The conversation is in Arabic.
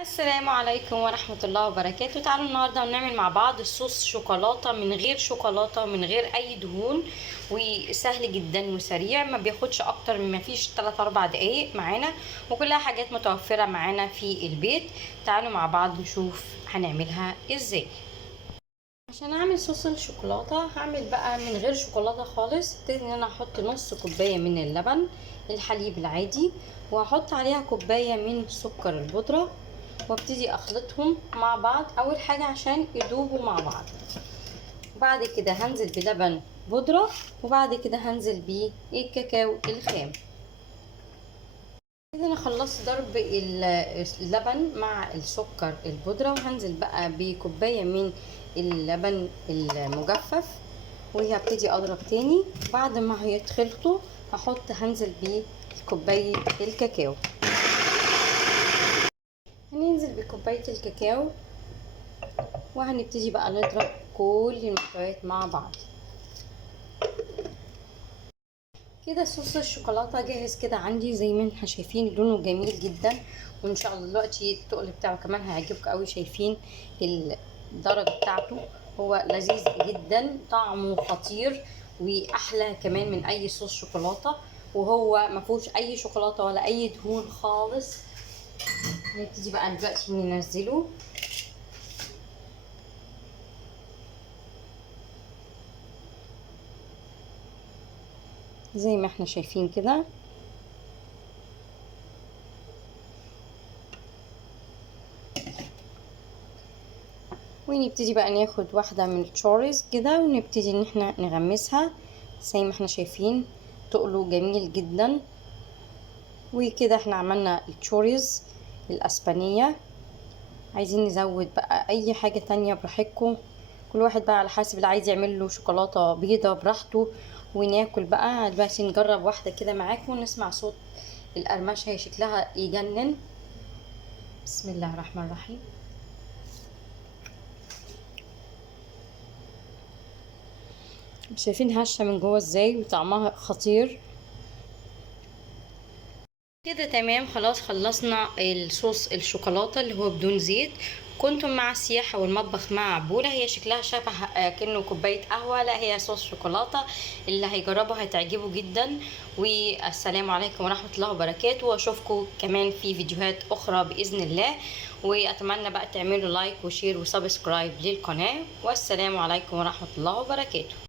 السلام عليكم ورحمة الله وبركاته. تعالوا النهاردة هنعمل مع بعض صوص شوكولاتة من غير شوكولاتة، من غير أي دهون، وسهل جدا وسريع، ما بياخدش أكتر من مفيش 3-4 دقايق معانا، وكلها حاجات متوفرة معانا في البيت. تعالوا مع بعض نشوف هنعملها ازاي. عشان اعمل صوص الشوكولاته هعمل بقى من غير شوكولاته خالص. ابتدي ان انا احط نص كوبايه من اللبن الحليب العادي، وهحط عليها كوبايه من سكر البودره، وابتدي اخلطهم مع بعض اول حاجه عشان يدوبوا مع بعض. وبعد كده هنزل بلبن بودره، وبعد كده هنزل بالكاكاو الخام. كده انا خلصت ضرب اللبن مع السكر البودرة، وهنزل بقى بكوباية من اللبن المجفف، وهبتدي اضرب تاني. بعد ما هيتخلطوا هنزل بكوباية الكاكاو. هننزل بكوباية الكاكاو، وهنبتدي بقى نضرب كل المحتويات مع بعض. كده صوص الشوكولاته جاهز كده عندي، زي ما احنا شايفين لونه جميل جدا، وان شاء الله دلوقتي التقل بتاعه كمان هيعجبكم قوي. شايفين الدرجه بتاعته، هو لذيذ جدا، طعمه خطير، واحلى كمان من اي صوص شوكولاته، وهو ما فيهوش اي شوكولاته ولا اي دهون خالص. هنبتدي بقى دلوقتي ننزله. زي ما احنا شايفين كده. ونبتدي بقى ناخد واحدة من التشوريز كده، ونبتدي ان احنا نغمسها زي ما احنا شايفين. تقله جميل جدا. وكده احنا عملنا التشوريز الاسبانية. عايزين نزود بقى اي حاجة تانية براحتكم، كل واحد بقى على حسب اللي عايز يعمل له شوكولاتة بيضة براحته. وناكل بقى دلوقتي، نجرب واحدة كده معاكم ونسمع صوت القرمشة، هي شكلها يجنن. بسم الله الرحمن الرحيم. شايفين هشة من جوه ازاي، وطعمها خطير. كده تمام، خلاص خلصنا الصوص الشوكولاتة اللي هو بدون زيت. كنتم مع السياحة والمطبخ مع بولا. هي شكلها شبه كأنه كوباية قهوة، لا هي صوص شوكولاتة. اللي هيجربه هتعجبه جدا. والسلام عليكم ورحمة الله وبركاته، واشوفكم كمان في فيديوهات اخرى بإذن الله. واتمنى بقى تعملوا لايك وشير وسبسكرايب للقناة. والسلام عليكم ورحمة الله وبركاته.